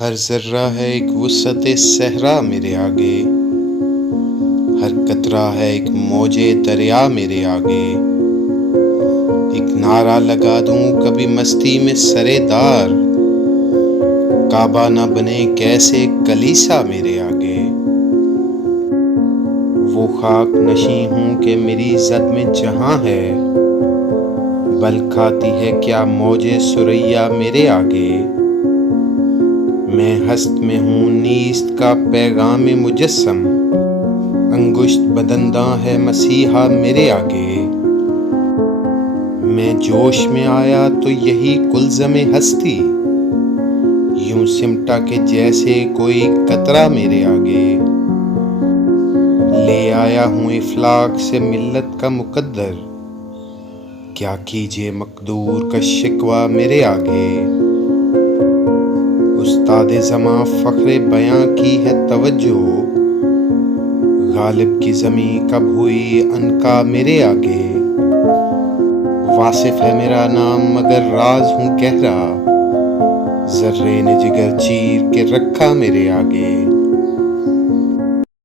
हर जर्रा है एक वुसअत सहरा मेरे आगे, हर कतरा है एक मौजे दरिया मेरे आगे। एक नारा लगा दूं कभी मस्ती में सरेदार, काबा न बने कैसे कलीसा मेरे आगे। वो खाक नशी हूं कि मेरी जद में जहां है, बल खाती है क्या मौजे सुरैया मेरे आगे। मैं हस्त में हूँ नीस्त का पैगाम मुजस्सम, अंगुश्त बदंदा है मसीहा मेरे आगे। मैं जोश में आया तो यही कुलज़मे हस्ती, यूं सिमटा के जैसे कोई कतरा मेरे आगे। ले आया हूँ इफलाक से मिल्लत का मुकद्दर, क्या कीजिए मकदूर का शिकवा मेरे आगे। उस्ताद ज़मां फ़ख्रे बयां की है तवज्जो, गालिब की ज़मीं कब हुई अनका मेरे आगे। वासिफ है मेरा नाम मगर राज हूँ गहरा, ज़र्रे ने जिगर चीर के रखा मेरे आगे।